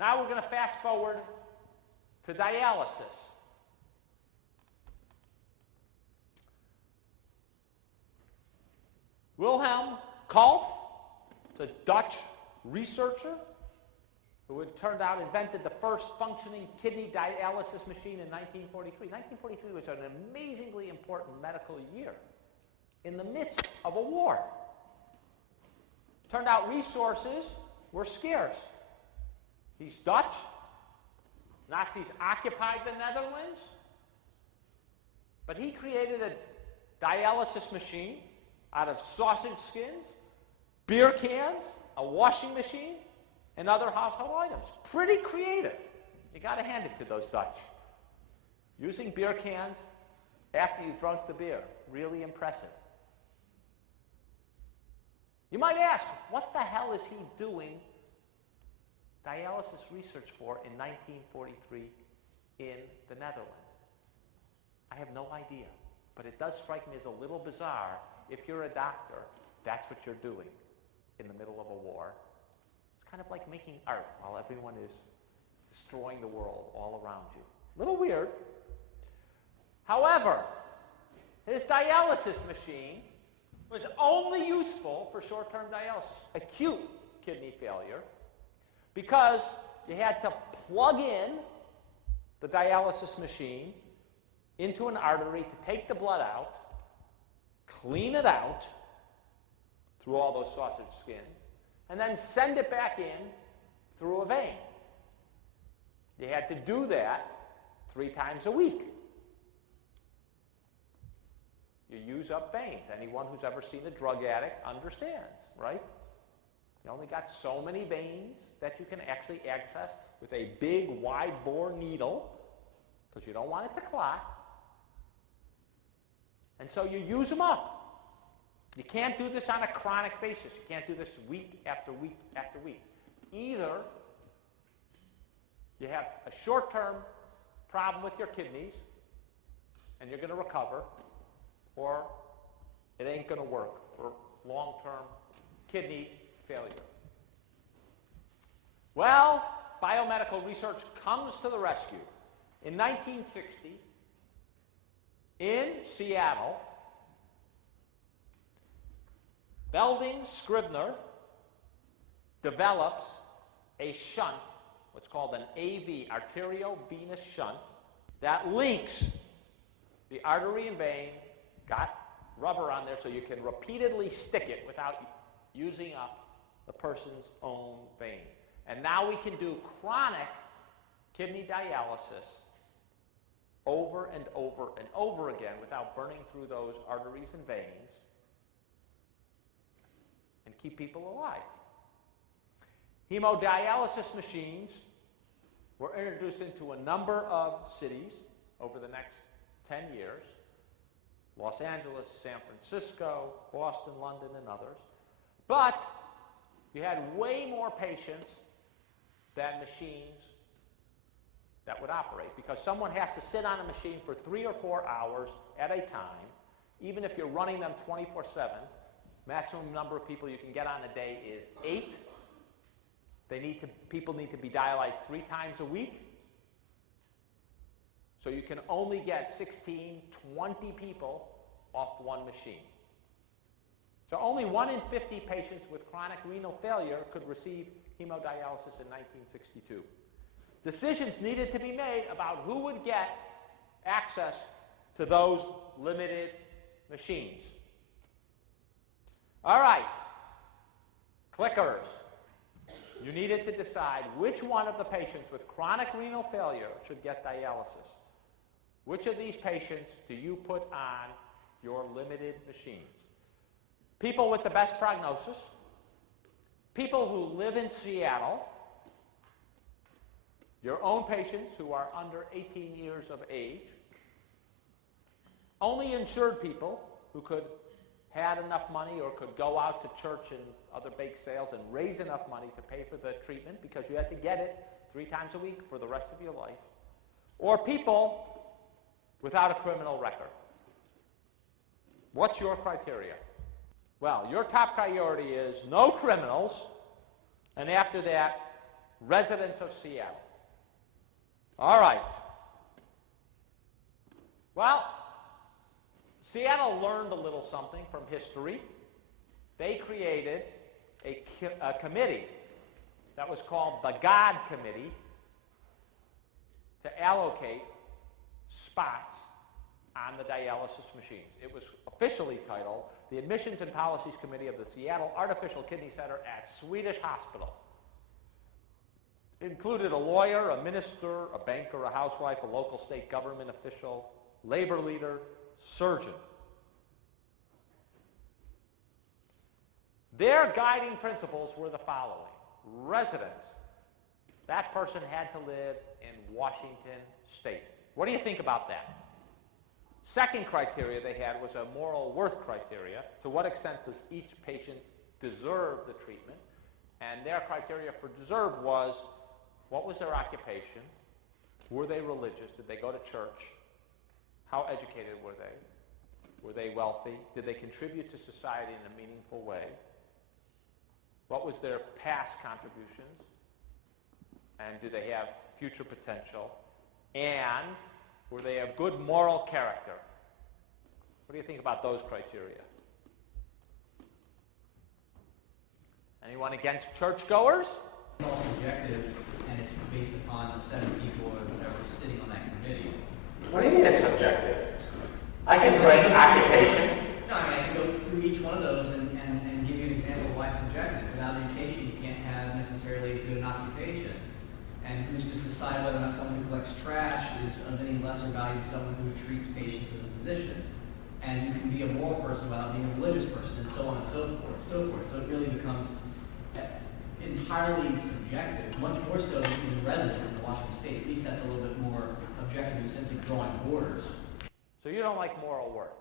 Now we're going to fast forward to dialysis. Wilhelm Kolff, a Dutch researcher who had turned out invented the first functioning kidney dialysis machine in 1943. 1943 was an amazingly important medical year in the midst of a war. Turned out resources were scarce. He's Dutch. Nazis occupied the Netherlands. But he created a dialysis machine out of sausage skins, beer cans, a washing machine, and other household items. Pretty creative. You got to hand it to those Dutch. Using beer cans after you've drunk the beer. Really impressive. You might ask, what the hell is he doing dialysis research for in 1943 in the Netherlands? I have no idea, but it does strike me as a little bizarre. If you're a doctor, that's what you're doing in the middle of a war. It's kind of like making art while everyone is destroying the world all around you. A little weird. However, his dialysis machine was only useful for short-term dialysis, acute kidney failure, because you had to plug in the dialysis machine into an artery to take the blood out, clean it out through all those sausage skins, and then send it back in through a vein. You had to do that 3 times a week. You use up veins. Anyone who's ever seen a drug addict understands, right? You only got so many veins that you can actually access with a big wide-bore needle because you don't want it to clot. And so you use them up. You can't do this on a chronic basis. You can't do this week after week after week. Either you have a short-term problem with your kidneys and you're going to recover, or it ain't going to work for long-term kidney failure. Well, biomedical research comes to the rescue. In 1960, in Seattle, Belding Scribner develops a shunt, what's called an AV, arteriovenous shunt, that links the artery and vein, got rubber on there so you can repeatedly stick it without using up the person's own vein. And now we can do chronic kidney dialysis over and over and over again without burning through those arteries and veins and keep people alive. Hemodialysis machines were introduced into a number of cities over the next 10 years. Los Angeles, San Francisco, Boston, London, and others. But you had way more patients than machines that would operate, because someone has to sit on a machine for 3 or 4 hours at a time. Even if you're running them 24/7, maximum number of people you can get on a day is 8. People need to be dialyzed 3 times a week. So you can only get 16, 20 people off one machine. So only 1 in 50 patients with chronic renal failure could receive hemodialysis in 1962. Decisions needed to be made about who would get access to those limited machines. All right, clickers. You needed to decide which one of the patients with chronic renal failure should get dialysis. Which of these patients do you put on your limited machines? People with the best prognosis, people who live in Seattle, your own patients who are under 18 years of age, only insured people who had enough money or could go out to church and other bake sales and raise enough money to pay for the treatment because you had to get it 3 times a week for the rest of your life, or people without a criminal record. What's your criteria? Well, your top priority is no criminals, and after that, residents of Seattle. All right. Well, Seattle learned a little something from history. They created a committee that was called the God Committee to allocate spots on the dialysis machines. It was officially titled the Admissions and Policies Committee of the Seattle Artificial Kidney Center at Swedish Hospital. It included a lawyer, a minister, a banker, a housewife, a local state government official, labor leader, surgeon. Their guiding principles were the following. Residents. That person had to live in Washington State. What do you think about that? Second criteria they had was a moral worth criteria. To what extent does each patient deserve the treatment? And their criteria for deserve was, what was their occupation? Were they religious? Did they go to church? How educated were they? Were they wealthy? Did they contribute to society in a meaningful way? What was their past contributions? And do they have future potential? And were they of good moral character? What do you think about those criteria? Anyone against churchgoers? It's all subjective, and it's based upon the 7 people or whatever sitting on that committee. What do you mean it's subjective? I can bring occupation. No, I mean, I can go through each one of those and give you an example of why it's subjective. Without education, you can't have necessarily as good an occupation. And who's to decide whether or not someone who collects trash is of any lesser value than someone who treats patients as a physician? And you can be a moral person without being a religious person, and so on and so forth, So it really becomes entirely subjective, much more so than residents in Washington State. At least that's a little bit more objective in the sense of drawing borders. So you don't like moral worth?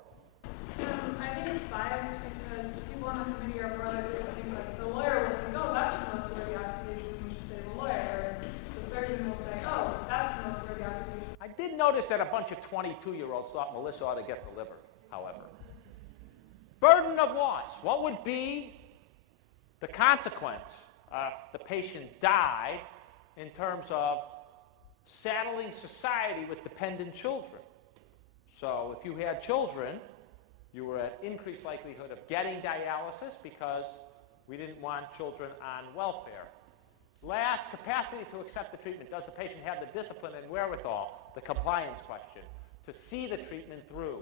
I think it's biased because the people on the committee are more likely to think like the lawyer will think, oh, that's the most worthy occupation, we should say the lawyer. Or the surgeon will say, oh, that's the most worthy occupation. I did notice that a bunch of 22-year-olds thought Melissa ought to get the liver, however. Burden of loss. What would be the consequence if the patient died in terms of saddling society with dependent children? So if you had children, you were at increased likelihood of getting dialysis because we didn't want children on welfare. Last, capacity to accept the treatment. Does the patient have the discipline and wherewithal, the compliance question, to see the treatment through?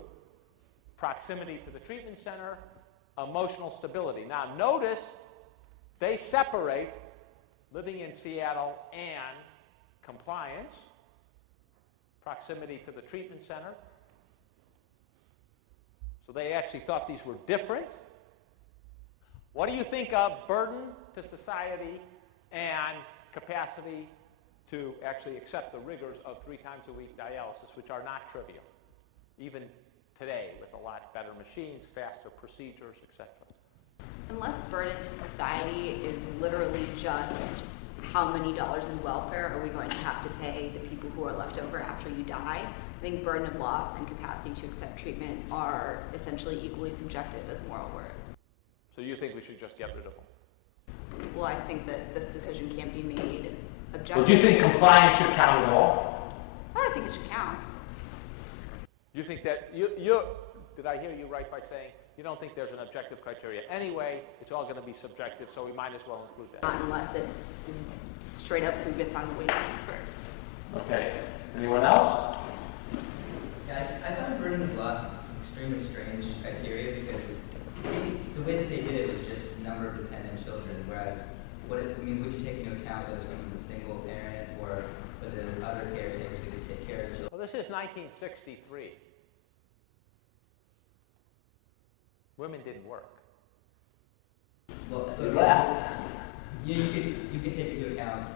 Proximity to the treatment center, emotional stability. Now notice they separate living in Seattle and compliance, proximity to the treatment center. So they actually thought these were different. What do you think of burden to society and capacity to actually accept the rigors of 3 times a week dialysis, which are not trivial, even today with a lot better machines, faster procedures, etc.? Unless burden to society is literally just how many dollars in welfare are we going to have to pay the people who are left over after you die, I think burden of loss and capacity to accept treatment are essentially equally subjective as moral worth. So you think we should just get rid of them? Well, I think that this decision can't be made objective. Well, do you think compliance should count at all? Oh, I think it should count. You think that, did I hear you right by saying you don't think there's an objective criteria? Anyway, it's all going to be subjective, so we might as well include that. Not unless it's straight up who gets on the waiting list first. Okay. Anyone else? Yeah, I found burden of loss extremely strange criteria because, see, the way that they did it was just number of dependent children, whereas, would you take into account whether someone's a single parent or whether there's other caretakers who could take care of the children? Well, this is 1963. Women didn't work. Well, so you could take into account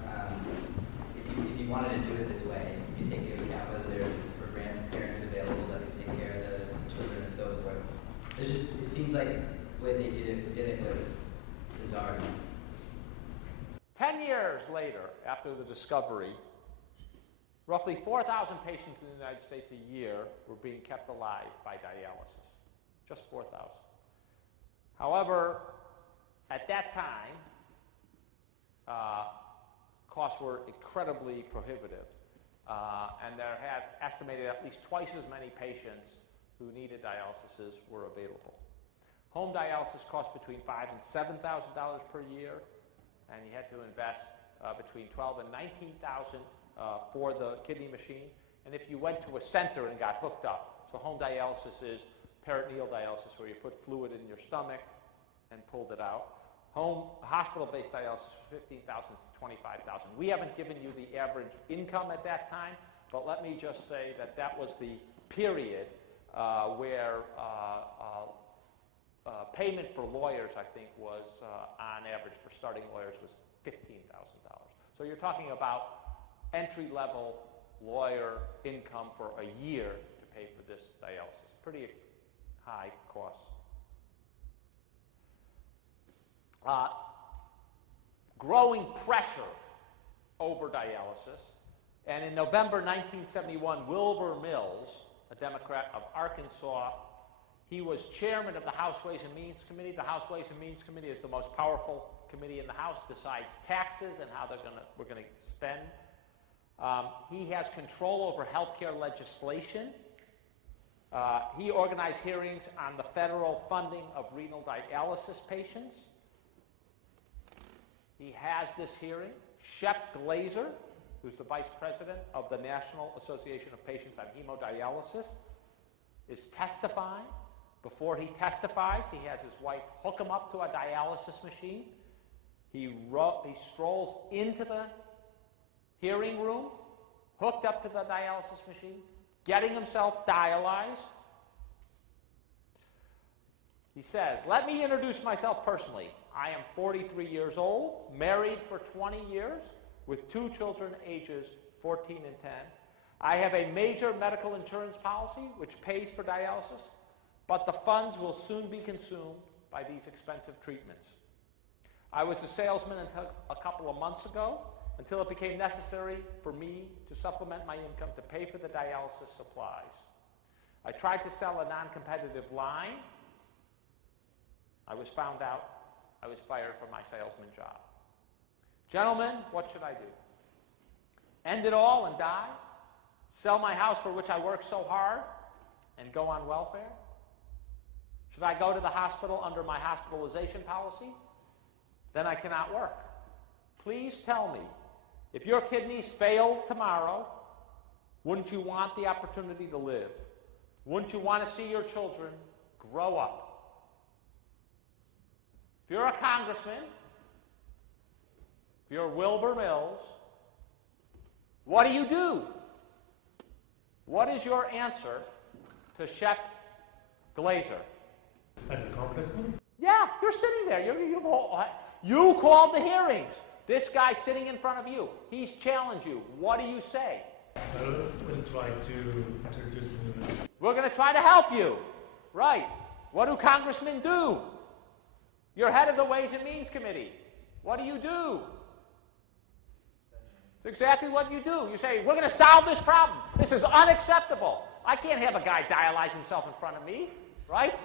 if you wanted to do it this way. You could take into account whether there were grandparents available that could take care of the children and so forth. It seems like the way they did it was bizarre. 10 years later, after the discovery, roughly 4,000 patients in the United States a year were being kept alive by dialysis. Just 4,000. However, at that time, costs were incredibly prohibitive. And there had estimated at least twice as many patients who needed dialysis were available. Home dialysis cost between $5,000 and $7,000 per year, and you had to invest between $12,000 and $19,000 for the kidney machine. And if you went to a center and got hooked up, so home dialysis is peritoneal dialysis, where you put fluid in your stomach and pulled it out. Hospital-based dialysis was $15,000 to $25,000. We haven't given you the average income at that time, but let me just say that that was the period where payment for lawyers, I think, was on average for starting lawyers was $15,000. So you're talking about entry-level lawyer income for a year to pay for this dialysis. Pretty high costs. Growing pressure over dialysis, and in November 1971, Wilbur Mills, a Democrat of Arkansas, he was chairman of the House Ways and Means Committee. The House Ways and Means Committee is the most powerful committee in the House, decides taxes and how we're going to spend. He has control over healthcare legislation. He organized hearings on the federal funding of renal dialysis patients. He has this hearing. Shep Glazer, who's the vice president of the National Association of Patients on Hemodialysis, is testifying. Before he testifies, he has his wife hook him up to a dialysis machine. He strolls into the hearing room, hooked up to the dialysis machine, getting himself dialyzed. He says, "Let me introduce myself personally. I am 43 years old, married for 20 years, with 2 children ages 14 and 10. I have a major medical insurance policy which pays for dialysis, but the funds will soon be consumed by these expensive treatments. I was a salesman until a couple of months ago, until it became necessary for me to supplement my income to pay for the dialysis supplies. I tried to sell a non-competitive line. I was found out. I was fired from my salesman job. Gentlemen, what should I do? End it all and die? Sell my house for which I worked so hard and go on welfare? Should I go to the hospital under my hospitalization policy? Then I cannot work. Please tell me, if your kidneys failed tomorrow, wouldn't you want the opportunity to live? Wouldn't you want to see your children grow up? If you're a congressman, if you're Wilbur Mills, what do you do? What is your answer to Shep Glazer?" As a congressman? Yeah, you're sitting there. You called the hearings. This guy's sitting in front of you. He's challenged you. What do you say? I will try to introduce him. We're going to try to help you. Right. What do congressmen do? You're head of the Ways and Means Committee. What do you do? It's exactly what you do. You say, we're going to solve this problem. This is unacceptable. I can't have a guy dialyze himself in front of me, right?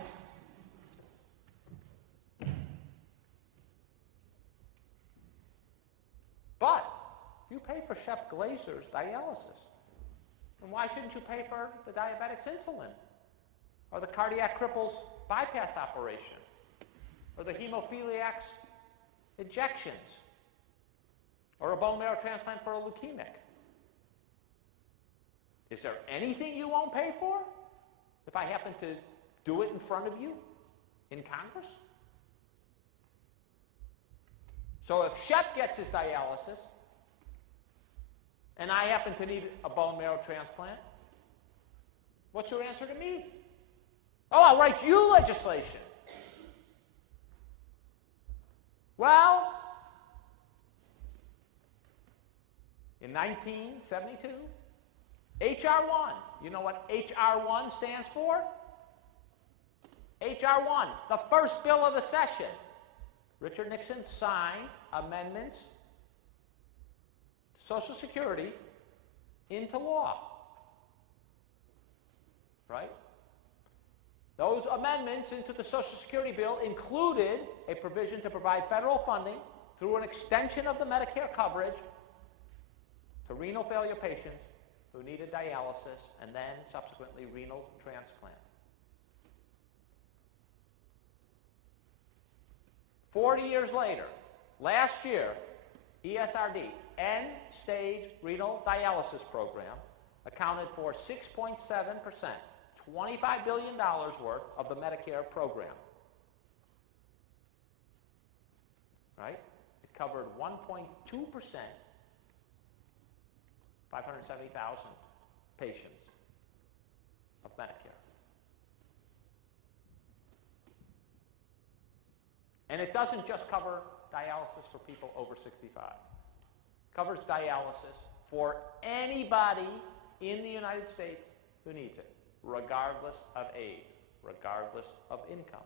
But if you pay for Shep Glazer's dialysis, then why shouldn't you pay for the diabetic's insulin? Or the cardiac cripple's bypass operation? Or the hemophiliac's injections? Or a bone marrow transplant for a leukemic? Is there anything you won't pay for if I happen to do it in front of you in Congress? So if Shep gets his dialysis, and I happen to need a bone marrow transplant, what's your answer to me? Oh, I'll write you legislation. Well, in 1972, H.R. 1, you know what H.R. 1 stands for? H.R. 1, the first bill of the session. Richard Nixon signed amendments to Social Security into law. Right? Those amendments into the Social Security bill included a provision to provide federal funding through an extension of the Medicare coverage to renal failure patients who needed dialysis and then subsequently renal transplant. 40 years later, last year, ESRD, end-stage renal dialysis program, accounted for 6.7%, $25 billion worth of the Medicare program. Right? It covered 1.2%, 570,000 patients of Medicare. And it doesn't just cover dialysis for people over 65. It covers dialysis for anybody in the United States who needs it, regardless of age, regardless of income.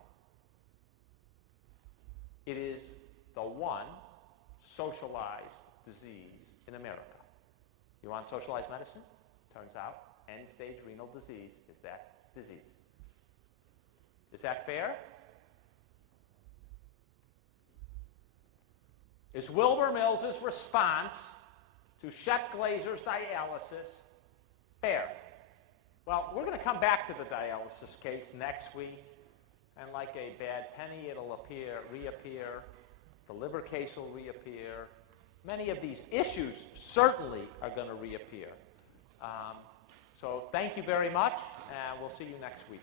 It is the one socialized disease in America. You want socialized medicine? Turns out end-stage renal disease is that disease. Is that fair? Is Wilbur Mills's response to Chet Glazer's dialysis fair? Well, we're going to come back to the dialysis case next week, and like a bad penny, it'll reappear. The liver case will reappear. Many of these issues certainly are going to reappear. So thank you very much, and we'll see you next week.